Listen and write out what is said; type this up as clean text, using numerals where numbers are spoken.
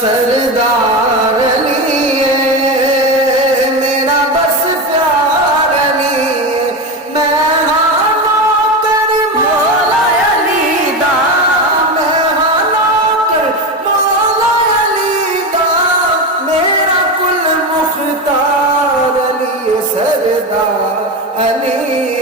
سردار علی ہے، میرا بس پیار علی ہے، میں ہاں نوکر مولا علی دا، میں ہاں نوکر مولا علی دا، میرا کل مختار علی سردار علی